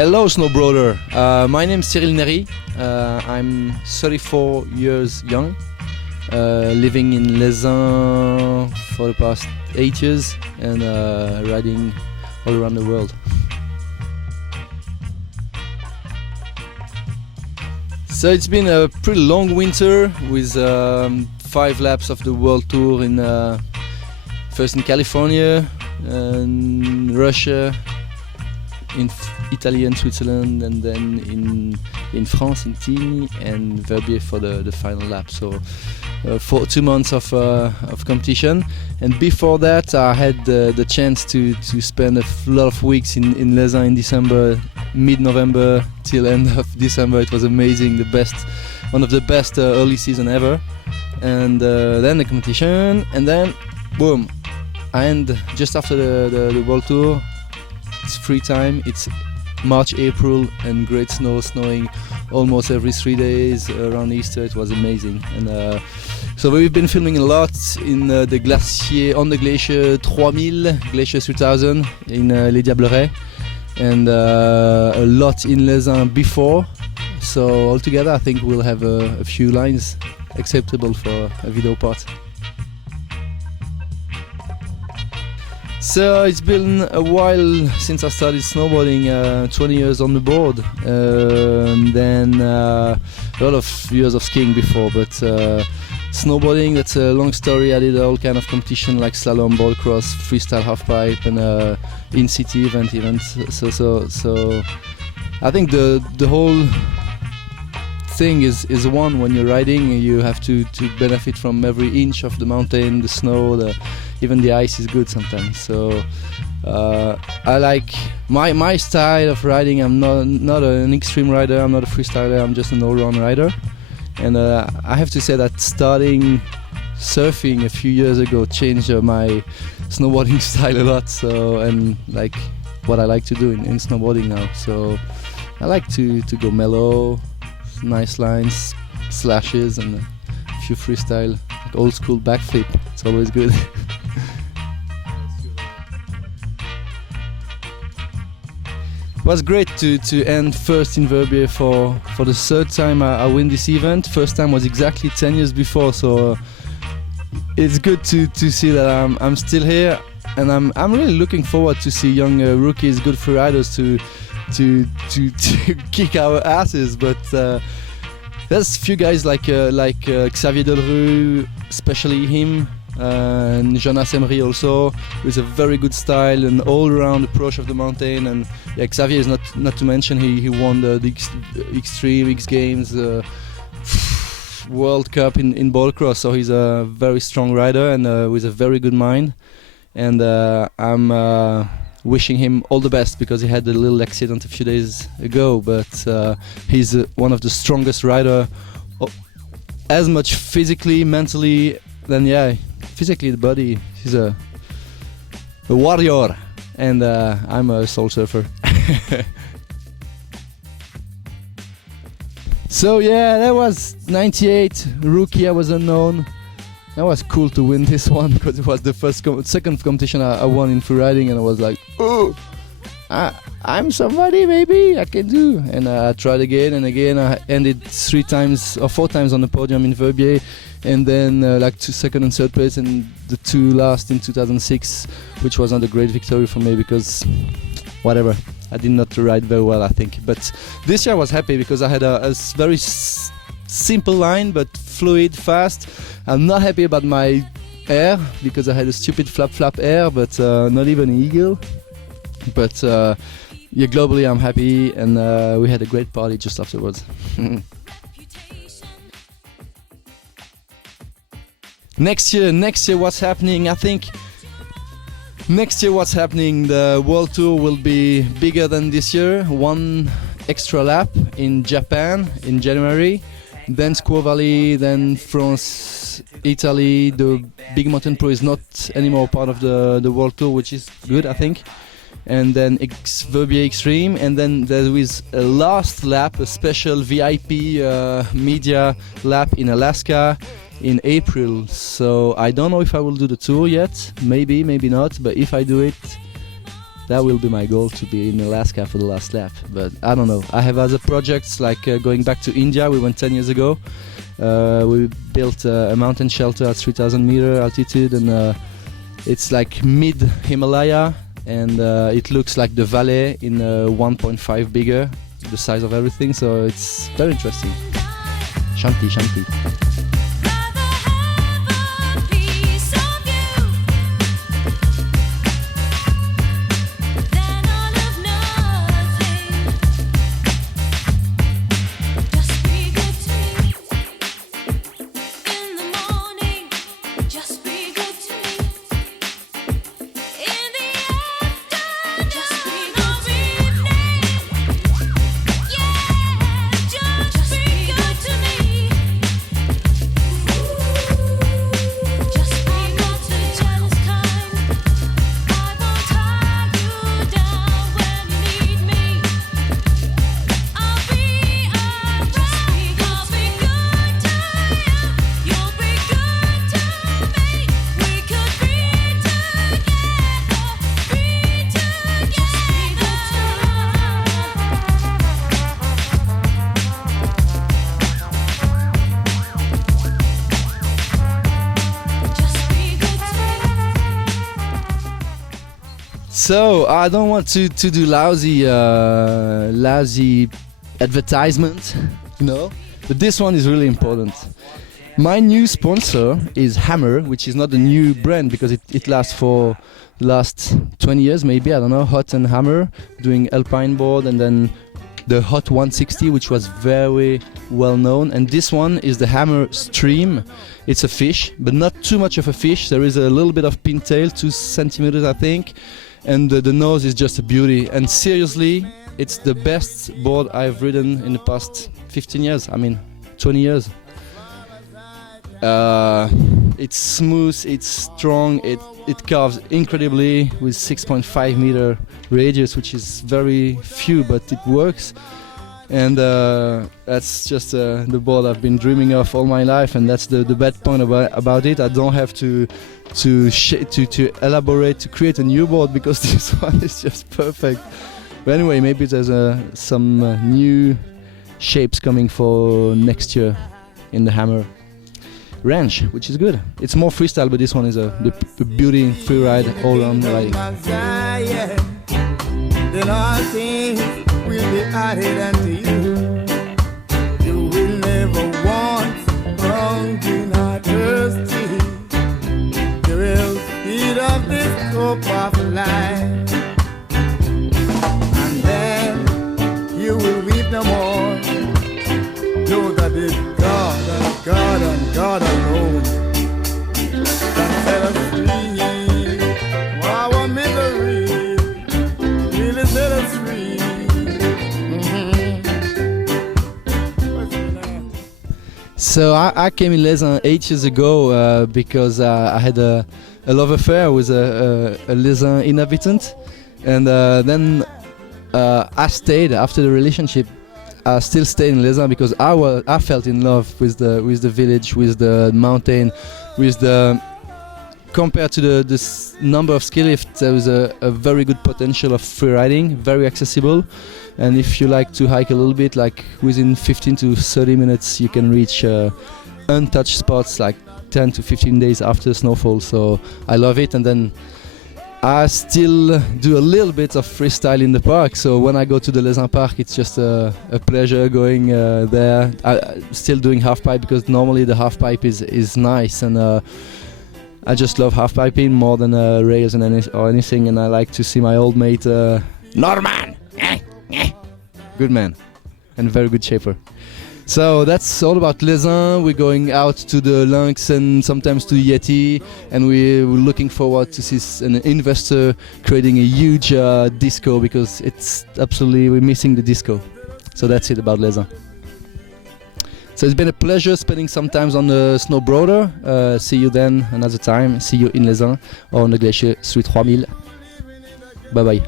Hello Snowbroader, my name is Cyril Neri, I'm 34 years young, living in Leysin for the past 8 years and riding all around the world. So it's been a pretty long winter with 5 laps of the World Tour in first in California, and Russia, in Italy and Switzerland, and then in France in Tignes, and Verbier for the final lap. So for 2 months of competition, and before that I had the chance to spend a lot of weeks in Leysin in December, mid-November till end of December. It was amazing, one of the best early season ever. And then the competition, and then boom, and just after the World Tour, it's free time. It's March, April, and great snowing almost every 3 days around Easter. It was amazing. And so we've been filming a lot in the glacier, on the glacier 3000, glacier 3000 in Les Diablerets, and a lot in Leysin before. So altogether I think we'll have a few lines acceptable for a video part. So it's been a while since I started snowboarding, 20 years on the board, then a lot of years of skiing before, but snowboarding, that's a long story. I did all kind of competition like slalom, ball cross, freestyle halfpipe, and in-city events. So I think the whole thing is one. When you're riding, you have to benefit from every inch of the mountain, the snow, even the ice is good sometimes. So I like my style of riding. I'm not an extreme rider, I'm not a freestyler, I'm just an all-round rider. And I have to say that starting surfing a few years ago changed my snowboarding style a lot. So, and like what I like to do in snowboarding now. So I like to go mellow, nice lines, slashes, and a few freestyle, like old school backflip. It's always good. It was great to end first in Verbier for the third time I win this event. First time was exactly 10 years before, so it's good to see that I'm still here, and I'm really looking forward to see young rookies, good freeriders to kick our asses. But there's a few guys like Xavier Delrue, especially him, and Jonas Emery also, with a very good style and all-round approach of the mountain. And yeah, Xavier is not to mention, he won the X-Treme, X Games, World Cup in ball cross, so he's a very strong rider and with a very good mind. And I'm wishing him all the best, because he had a little accident a few days ago, but he's one of the strongest rider, as much physically, mentally, than physically the body. He's a warrior, and I'm a soul surfer. So yeah, that was 98, rookie, I was unknown. That was cool to win this one, because it was the second competition I won in freeriding, and I was like, oh, I'm somebody, maybe I can do. And I tried again and again. I ended 3 times or 4 times on the podium in Verbier, and then like 2 second and third place, and the 2 last in 2006, which was not a great victory for me, because whatever, I did not ride very well, I think. But this year I was happy because I had a very simple line, but fluid, fast. I'm not happy about my air, because I had a stupid flap air, but not even an eagle. But yeah, globally I'm happy, and we had a great party just afterwards. Next year what's happening? I think next year what's happening, the World Tour will be bigger than this year. 1 extra lap in Japan in January, then Squaw Valley, then France, Italy. The Big Mountain Pro is not anymore part of the World Tour, which is good, I think. And then Verbier X-Treme, and then there is a last lap, a special VIP media lap in Alaska in April. So I don't know if I will do the tour yet, maybe not, but if I do it, That will be my goal, to be in Alaska for the last lap. But I don't know. I have other projects, like going back to India. We went 10 years ago. We built a mountain shelter at 3,000 meter altitude, and it's like mid-Himalaya, and it looks like the valley in 1.5 bigger, the size of everything, so it's very interesting. Shanti, shanti. So I don't want to do lousy advertisement, but this one is really important. My new sponsor is Hammer, which is not a new brand because it lasts for the last 20 years maybe, I don't know. Hot and Hammer doing alpine board, and then the Hot 160, which was very well known, and this one is the Hammer X-Treme. It's a fish, but not too much of a fish. There is a little bit of pintail, 2 centimeters I think, and the nose is just a beauty. And seriously, it's the best board I've ridden in the past 15 years, 20 years. It's smooth, it's strong, it carves incredibly with 6.5 meter radius, which is very few, but it works. And that's just the board I've been dreaming of all my life, and that's the bad point about it. I don't have to elaborate to create a new board because this one is just perfect. But anyway, maybe there's some new shapes coming for next year in the Hammer range, which is good. It's more freestyle, but this one is the beauty, free ride, all around riding. Then all things will be added unto you. You will never want hungry nor thirsty. You will feed off this cup of life, and then you will weep no more. Know that it's God and God and God alone that set us free. Our misery really set us free. So I came in Leysin 8 years ago because I had a love affair with a Leysin inhabitant, and then I stayed after the relationship. I still stayed in Leysin because I felt in love with the village, with the mountain, with compared to the number of ski lifts, there was a very good potential of free riding, very accessible. And if you like to hike a little bit, like within 15 to 30 minutes, you can reach untouched spots like 10 to 15 days after snowfall. So I love it. And then I still do a little bit of freestyle in the park, so when I go to the LeysinPark, it's just a pleasure going there. Still doing half-pipe because normally the half-pipe is nice, and I just love half-piping more than rails or anything, and I like to see my old mate Norman! Good man, and very good shaper. So that's all about Leysin. We're going out to the Lynx and sometimes to Yeti, and we're looking forward to see an investor creating a huge disco, because it's absolutely, we're missing the disco. So that's it about Leysin. So it's been a pleasure spending some time on the Snowbroader. See you then another time. See you in Leysin or on the Glacier 3000. Bye bye.